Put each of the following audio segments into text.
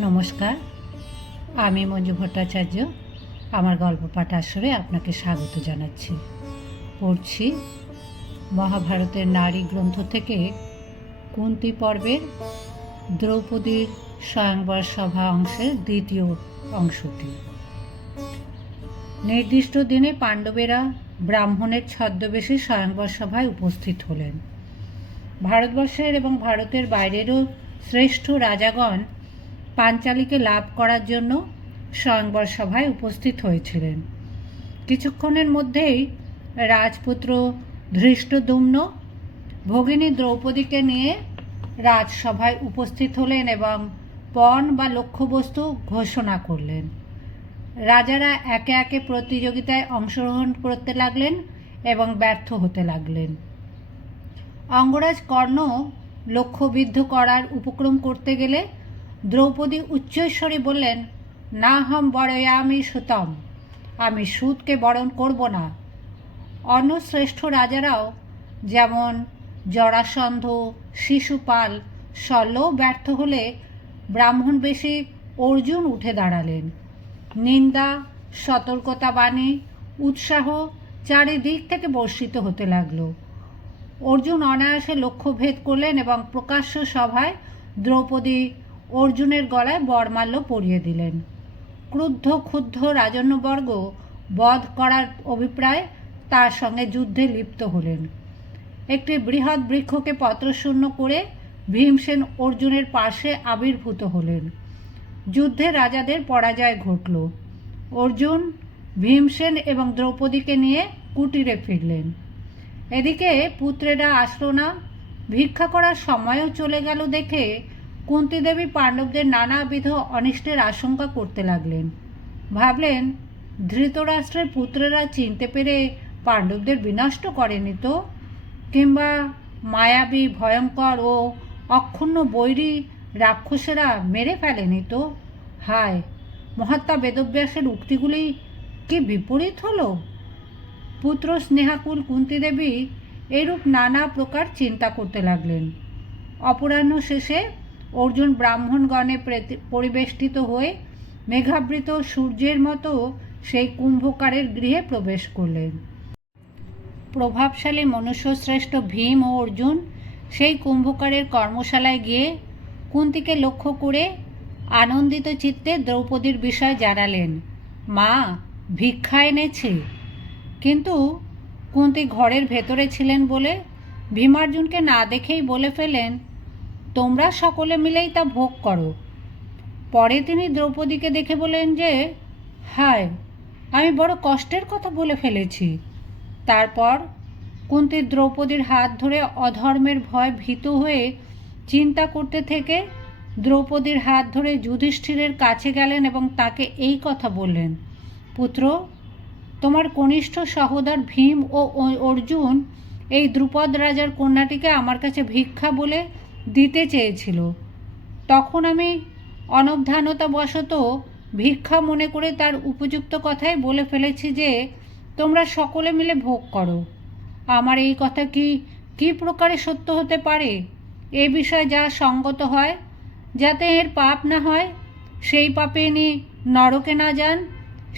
নমস্কার, আমি মঞ্জু ভট্টাচার্য। আমার গল্প পাঠ আসরে আপনাকে স্বাগত জানাচ্ছি। পড়ছি মহাভারতের নারী গ্রন্থ থেকে কুন্তী পর্বের দ্রৌপদীর স্বয়ংবর সভা অংশের দ্বিতীয় অংশটি। নির্দিষ্ট দিনে পাণ্ডবেরা ব্রাহ্মণের ছদ্মবেশে স্বয়ংবর সভায় উপস্থিত হলেন। ভারতবর্ষের এবং ভারতের বাইরেরও শ্রেষ্ঠ রাজাগণ পাঞ্চালীকে লাভ করার জন্য স্বয়ংবর সভায় উপস্থিত হয়েছিলেন। কিছুক্ষণের মধ্যেই রাজপুত্র ধৃষ্টদ্যুম্ন ভগিনী দ্রৌপদীকে নিয়ে রাজসভায় উপস্থিত হলেন এবং পণ বা লক্ষ্যবস্তু ঘোষণা করলেন। রাজারা একে একে প্রতিযোগিতায় অংশগ্রহণ করতে লাগলেন এবং ব্যর্থ হতে লাগলেন। অঙ্গরাজ কর্ণ লক্ষ্যবিদ্ধ করার উপক্রম করতে গেলে দ্রৌপদী উচ্চৈঃস্বরে বললেন, না হম বরয়ামি সুতম, আমি সুতকে বরণ করব না। অন্য শ্রেষ্ঠ রাজারাও যেমন জরাসন্ধ, শিশুপাল, শল্যও ব্যর্থ হলে ব্রাহ্মণবেশী অর্জুন উঠে দাঁড়ালেন। নিন্দা, সতর্কতা বাণী, উৎসাহ চারিদিক থেকে বর্ষিত হতে লাগল। অর্জুন অনায়াসে লক্ষ্যভেদ করলেন এবং প্রকাশ্য সভায় দ্রৌপদী অর্জুনের গলায় বরমাল্য পরিয়ে দিলেন। ক্রুদ্ধ ক্ষুব্ধ রাজন্যবর্গ বধ করার অভিপ্রায় তার সঙ্গে যুদ্ধে লিপ্ত হলেন। একটি বৃহৎ বৃক্ষকে পত্রশূন্য করে ভীমসেন অর্জুনের পার্শ্বে আবির্ভূত হলেন। যুদ্ধে রাজাদের পরাজয় ঘটল। অর্জুন ভীমসেন এবং দ্রৌপদীকে নিয়ে কুটিরে ফিরলেন। এদিকে পুত্রেরা আসলো না, ভিক্ষা করার সময়ও চলে গেল দেখে কুন্তী দেবী পাণ্ডবদের নানাবিধ অনিষ্টের আশঙ্কা করতে লাগলেন। ভাবলেন, ধৃতরাষ্ট্রের পুত্রেরা চিনতে পেরে পাণ্ডবদের বিনষ্ট করেনি তো, কিংবা মায়াবী ভয়ঙ্কর ও অক্ষুণ্ণ বৈরী রাক্ষসেরা মেরে ফেলেনি তো। হায়, মহাত্মা বেদব্যাসের উক্তিগুলি কি বিপরীত হলো! পুত্র স্নেহাকুল কুন্তী দেবী এরূপ নানা প্রকার চিন্তা করতে লাগলেন। অপরাহ্ন শেষে অর্জুন ব্রাহ্মণগণে পরিবেষ্টিত হয়ে মেঘাবৃত সূর্যের মতো সেই কুম্ভকারের গৃহে প্রবেশ করলেন। প্রভাবশালী মনুষ্যশ্রেষ্ঠ ভীম ও অর্জুন সেই কুম্ভকারের কর্মশালায় গিয়ে কুন্তীকে লক্ষ্য করে আনন্দিত চিত্তে দ্রৌপদীর বিষয় জানালেন। মা, ভিক্ষা এনেছি। কিন্তু কুন্তী ঘরের ভেতরে ছিলেন বলে ভীমার্জুনকে না দেখেই বলে ফেলেন, তোমরা সকলে মিলেই তা ভোগ করো। পরে তিনি দ্রৌপদীকে দেখে বলেন যে, হায়, আমি বড় কষ্টের কথা বলে ফেলেছি। তারপর কুন্তী দ্রৌপদীর হাত ধরে অধর্মের ভয় ভীত হয়ে চিন্তা করতে থেকে দ্রৌপদীর হাত ধরে যুধিষ্ঠিরের কাছে গেলেন এবং তাকে এই কথা বললেন, পুত্র, তোমার কনিষ্ঠ সহোদর ভীম ও অর্জুন এই দ্রুপদ রাজার কন্যাটিকে আমার কাছে ভিক্ষা বলে দিতে চেয়েছিল। তখন আমি অনবধানতাবশত ভিক্ষা মনে করে তার উপযুক্ত কথাই বলে ফেলেছি যে তোমরা সকলে মিলে ভোগ করো। আমার এই কথা কি প্রকারে সত্য হতে পারে? এ বিষয়ে যা সঙ্গত হয়, যাতে এর পাপ না হয়, সেই পাপে ইনি নরকে না যান,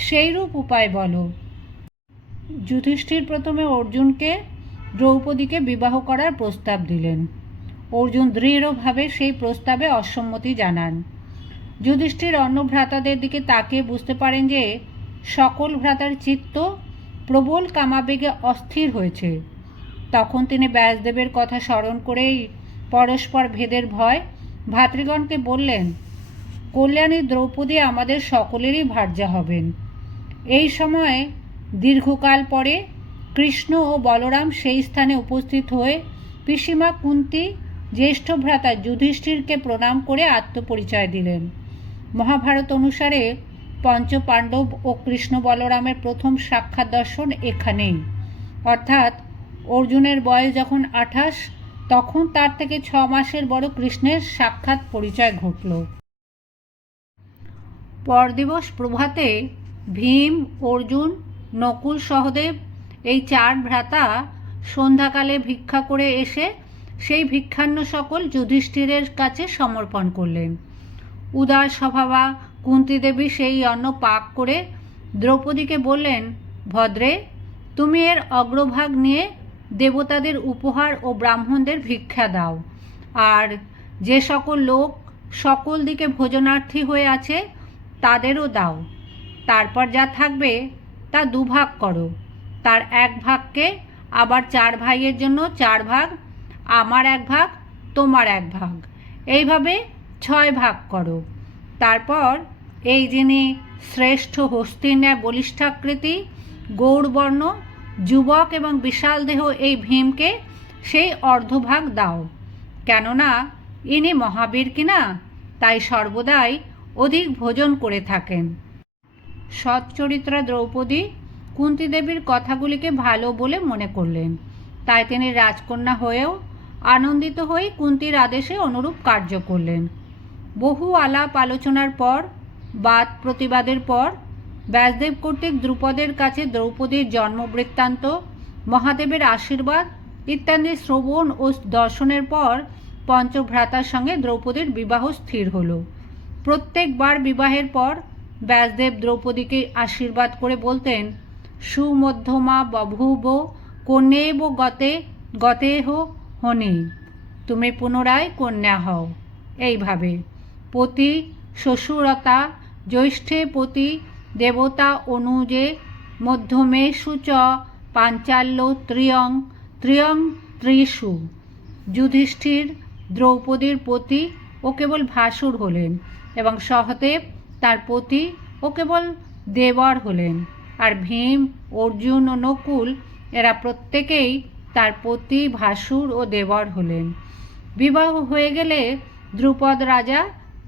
সেইরূপ উপায় বলো। যুধিষ্ঠির প্রথমে অর্জুনকে দ্রৌপদীকে বিবাহ করার প্রস্তাব দিলেন। অর্জুন দৃঢ়ভাবে সেই প্রস্তাবে অসম্মতি জানান। যুধিষ্ঠির অন্য ভ্রাতাদের দিকে তাকিয়ে বুঝতে পারেন যে সকল ভ্রাতার চিত্ত প্রবল কামাবেগে অস্থির হয়েছে। তখন তিনি ব্যাসদেবের কথা স্মরণ করেই পরস্পর ভেদের ভয় ভ্রাতৃগণকে বললেন, কল্যাণী দ্রৌপদী আমাদের সকলেরই ভার্যা হবেন। এই সময় দীর্ঘকাল পরে কৃষ্ণ ও বলরাম সেই স্থানে উপস্থিত হয়ে পিসিমা কুন্তী জ্যেষ্ঠ ভ্রাতা যুধিষ্ঠিরকে প্রণাম করে আত্মপরিচয় দিলেন। মহাভারত অনুসারে পঞ্চপাণ্ডব ও কৃষ্ণ বলরামের প্রথম সাক্ষাৎ দর্শন এখানেই, অর্থাৎ অর্জুনের বয়স যখন 28, তখন তার থেকে 6 মাসের বড় কৃষ্ণের সাক্ষাৎ পরিচয় ঘটল। পরদিবস প্রভাতে ভীম, অর্জুন, নকুল, সহদেব এই 4 ভ্রাতা সন্ধ্যাকালে ভিক্ষা করে এসে সেই ভিক্ষান্ন সকল যুধিষ্ঠিরের কাছে সমর্পণ করলেন। উদার স্বভাবা কুন্তী দেবী সেই অন্ন পাক করে দ্রৌপদীকে বললেন, ভদ্রে, তুমি এর অগ্রভাগ নিয়ে দেবতাদের উপহার ও ব্রাহ্মণদের ভিক্ষা দাও, আর যে সকল লোক সকল দিকে ভোজনার্থী হয়ে আছে তাদেরও দাও। তারপর যা থাকবে তা দুভাগ করো, তার এক ভাগকে আবার 4 ভাইয়ের জন্য 4 ভাগ, আমার এক ভাগ, তোমার এক ভাগ, এইভাবে 6 ভাগ করো। তারপর এই যিনি শ্রেষ্ঠ হস্তির ন্যায় বলিষ্ঠাকৃতি, গৌরবর্ণ, যুবক এবং বিশাল দেহ এই ভীমকে সেই অর্ধভাগ দাও, কেননা ইনি মহাবীর কিনা, তাই সর্বদাই অধিক ভোজন করে থাকেন। সচ্চরিত্রা দ্রৌপদী কুন্তী দেবীর কথাগুলিকে ভালো বলে মনে করলেন, তাই তিনি রাজকন্যা হয়েও আনন্দিত হয়ে কুন্তীর আদেশে অনুরূপ কার্য করলেন। বহু আলাপ আলোচনার পর, বাদ প্রতিবাদের পর ব্যাসদেব কর্তৃক দ্রুপদের কাছে দ্রৌপদীর জন্মবৃত্তান্ত, মহাদেবের আশীর্বাদ ইত্যাদি শ্রবণ ও দর্শনের পর পঞ্চভ্রাতার সঙ্গে দ্রৌপদীর বিবাহ স্থির হল। প্রত্যেকবার বিবাহের পর ব্যাসদেব দ্রৌপদীকে আশীর্বাদ করে বলতেন, সুমধ্যমা বভূব কন্যেব গতেহ হনি, তুমি পুনরায় কন্যা হও। এইভাবে পতি শ্বশুরতা জ্যৈষ্ঠে পতি দেবতা অনুজে মধ্যমেষু চ পাঞ্চাল্য ত্রিয়ং ত্রিয়ং ত্রিষু। যুধিষ্ঠির দ্রৌপদীর পতি ও কেবল ভাসুর হলেন, এবং সহদেব তার পতি ও কেবল দেবর হলেন, আর ভীম, অর্জুন ও নকুল এরা প্রত্যেকেই তার পতি, ভাসুর ও দেবর হলেন। বিবাহ হয়ে গেলে দ্রুপদ রাজা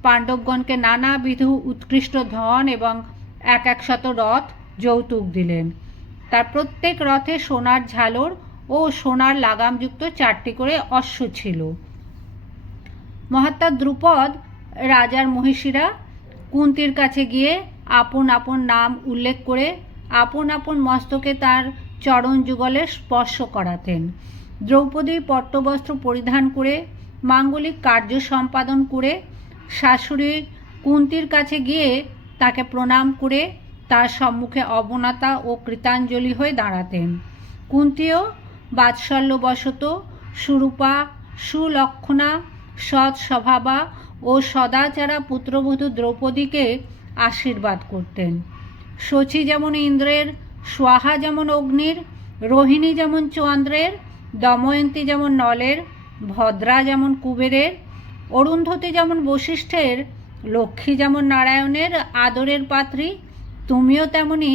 পাণ্ডবগণকে নানাবিধ উৎকৃষ্ট ধন এবং 100 রথ যৌতুক দিলেন। তার প্রত্যেক রথে সোনার ঝালর ও সোনার লাগামযুক্ত 4টি করে অশ্ব ছিল। মহাত্মা দ্রুপদ রাজার মহিষীরা কুন্তীর কাছে গিয়ে আপন আপন নাম উল্লেখ করে আপন আপন মস্তকে তার চরণ যুগলে স্পর্শ করাতেন। দ্রৌপদী পট্টবস্ত্র পরিধান করে মাঙ্গলিক কার্য সম্পাদন করে শাশুড়ি কুন্তীর কাছে গিয়ে তাকে প্রণাম করে তার সম্মুখে অবনতা ও কৃতাঞ্জলি হয়ে দাঁড়াতেন। কুন্তীও বাৎসল্যবশত সুরূপা, সুলক্ষণা, সৎ স্বভাবা ও সদাচারা পুত্রবধূ দ্রৌপদীকে আশীর্বাদ করতেন। শচী যেমন ইন্দ্রের, স্বাহা যেমন অগ্নির, রোহিণী যেমন চন্দ্রের, দময়ন্তী যেমন নলের, ভদ্রা যেমন কুবেরের, অরুন্ধতী যেমন বশিষ্ঠের, লক্ষ্মী যেমন নারায়ণের আদরের পাত্রী, তুমিও তেমনি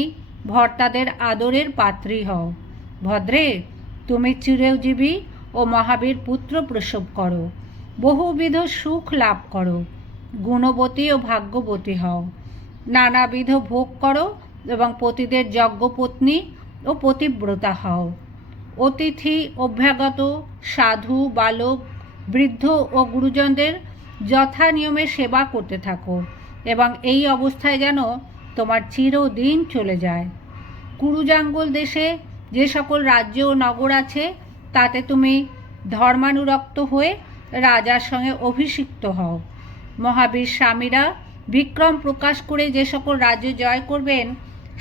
ভর্তাদের আদরের পাত্রী হও। ভদ্রে, তুমি চিরজীবী ও মহাবীর পুত্র প্রসব করো, বহুবিধ সুখ লাভ করো, গুণবতী ও ভাগ্যবতী হও, নানাবিধ ভোগ করো এবং পতিদের যজ্ঞপত্নী ও পতিব্রতা হও। অতিথি, অভ্যাগত, সাধু, বালক, বৃদ্ধ ও গুরুজনদের যথা নিয়মে সেবা করতে থাকো, এবং এই অবস্থায় যেন তোমার চিরদিন চলে যায়। কুরুজাঙ্গল দেশে যে সকল রাজ্য ও নগর আছে তাতে তুমি ধর্মানুরক্ত হয়ে রাজার সঙ্গে অভিষিক্ত হও। মহাবীর স্বামীরা বিক্রম প্রকাশ করে যে সকল রাজ্য জয় করবেন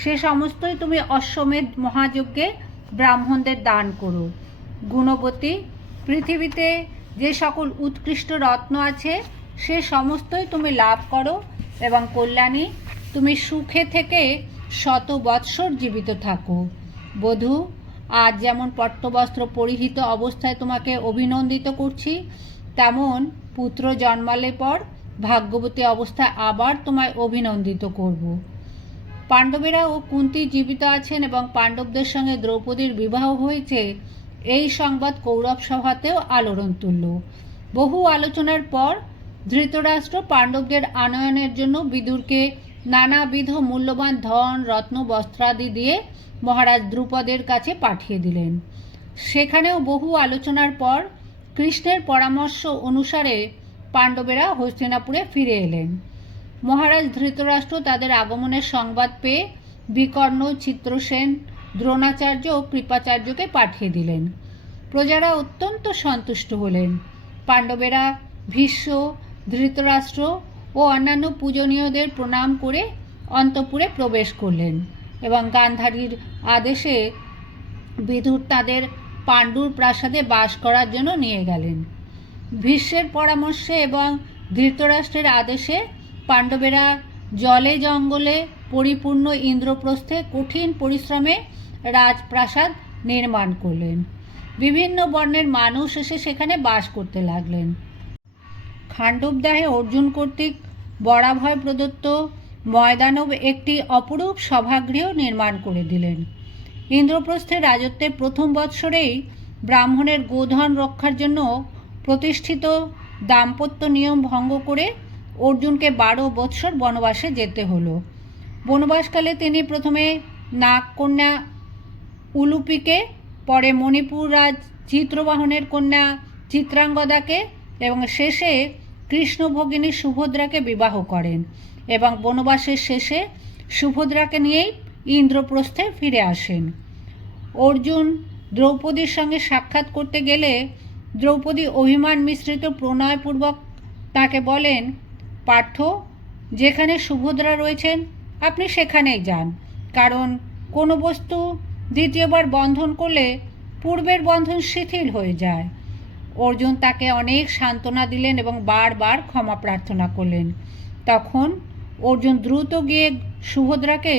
সে সমস্তই তুমি অশ্বমেধ মহাযজ্ঞে ব্রাহ্মণদের দান করো। গুণবতী, পৃথিবীতে যে সকল উৎকৃষ্ট রত্ন আছে সে সমস্তই তুমি লাভ করো, এবং কল্যাণী, তুমি সুখে থেকে 100 বৎসর জীবিত থাকো। বধূ, আজ যেমন পট্টবস্ত্র পরিহিত অবস্থায় তোমাকে অভিনন্দিত করছি, তেমন পুত্র জন্মালে পর ভাগ্যবতী অবস্থায় আবার তোমায় অভিনন্দিত করব। পাণ্ডবেরা ও কুন্তী জীবিত আছেন এবং পাণ্ডবদের সঙ্গে দ্রৌপদীর বিবাহ হয়েছে, এই সংবাদ কৌরব সভাতেও আলোড়ন তুলল। বহু আলোচনার পর ধৃতরাষ্ট্র পাণ্ডবদের আনয়নের জন্য বিদুরকে নানাবিধ মূল্যবান ধন, রত্ন, বস্ত্রাদি দিয়ে মহারাজ দ্রুপদের কাছে পাঠিয়ে দিলেন। সেখানেও বহু আলোচনার পর কৃষ্ণের পরামর্শ অনুসারে পাণ্ডবেরা হস্তিনাপুরে ফিরে এলেন। মহারাজ ধৃতরাষ্ট্র তাদের আগমনের সংবাদ পেয়ে বিকর্ণ, চিত্রসেন, দ্রোণাচার্য ও কৃপাচার্যকে পাঠিয়ে দিলেন। প্রজারা অত্যন্ত সন্তুষ্ট হলেন। পাণ্ডবেরা ভীষ্ম, ধৃতরাষ্ট্র ও অন্যান্য পূজনীয়দের প্রণাম করে অন্তঃপুরে প্রবেশ করলেন এবং গান্ধারীর আদেশে বিদুর তাদের পাণ্ডুর প্রাসাদে বাস করার জন্য নিয়ে গেলেন। ভীষ্মের পরামর্শে এবং ধৃতরাষ্ট্রের আদেশে পাণ্ডবেরা জলে জঙ্গলে পরিপূর্ণ ইন্দ্রপ্রস্থে কঠিন পরিশ্রমে রাজপ্রাসাদ নির্মাণ করলেন। বিভিন্ন বর্ণের মানুষ এসে সেখানে বাস করতে লাগলেন। খাণ্ডবদাহে অর্জুন কর্তৃক বরাভয় প্রদত্ত ময়দানব একটি অপরূপ সভাগৃহ নির্মাণ করে দিলেন। ইন্দ্রপ্রস্থের রাজত্বের প্রথম বৎসরেই ব্রাহ্মণের গোধন রক্ষার জন্য প্রতিষ্ঠিত দাম্পত্য নিয়ম ভঙ্গ করে অর্জুনকে 12 বৎসর বনবাসে যেতে হলো। বনবাসকালে তিনি প্রথমে নাগকন্যা উলুপিকে, পরে মণিপুর রাজ চিত্রবাহনের কন্যা চিত্রাঙ্গদাকে এবং শেষে কৃষ্ণভগিনী সুভদ্রাকে বিবাহ করেন এবং বনবাসের শেষে সুভদ্রাকে নিয়েই ইন্দ্রপ্রস্থে ফিরে আসেন। অর্জুন দ্রৌপদীর সঙ্গে সাক্ষাৎ করতে গেলে দ্রৌপদী অভিমান মিশ্রিত প্রণয়পূর্বক তাকে বলেন, পার্থ, যেখানে সুভদ্রা রয়েছেন আপনি সেখানেই যান, কারণ কোনো বস্তু দ্বিতীয়বার বন্ধন করলে পূর্বের বন্ধন শিথিল হয়ে যায়। অর্জুন তাকে অনেক সান্ত্বনা দিলেন এবং বারবার ক্ষমা প্রার্থনা করলেন। তখন অর্জুন দ্রুত গিয়ে সুভদ্রাকে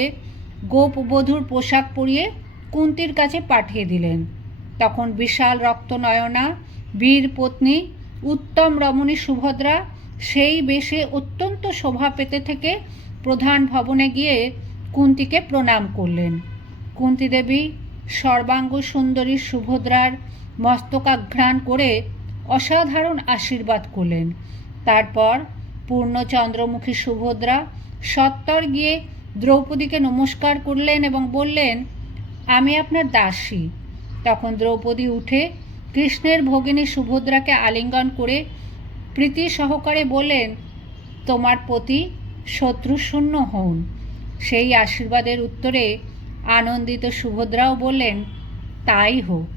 গোপবধূর পোশাক পরিয়ে কুন্তির কাছে পাঠিয়ে দিলেন। তখন বিশাল রক্তনয়না বীর পত্নী উত্তম রমণী সুভদ্রা সেই বেশে অত্যন্ত শোভা পেতে থেকে প্রধান ভবনে গিয়ে কুন্তিকে প্রণাম করলেন। কুন্তি দেবী সর্বাঙ্গ সুন্দরী সুভদ্রার মস্তকাঘ্রাণ করে অসাধারণ আশীর্বাদ করলেন। তারপর পূর্ণচন্দ্রমুখী সুভদ্রা সত্বর গিয়ে দ্রৌপদীকে নমস্কার করলেন এবং বললেন, আমি আপনার দাসী। তখন দ্রৌপদী উঠে কৃষ্ণের ভগিনী সুভদ্রাকে আলিঙ্গন করে প্রীতি সহকারে বললেন, তোমার পতি শত্রুশূন্য হন। সেই আশীর্বাদের উত্তরে আনন্দিত সুভদ্রাও বললেন, তাই হোক।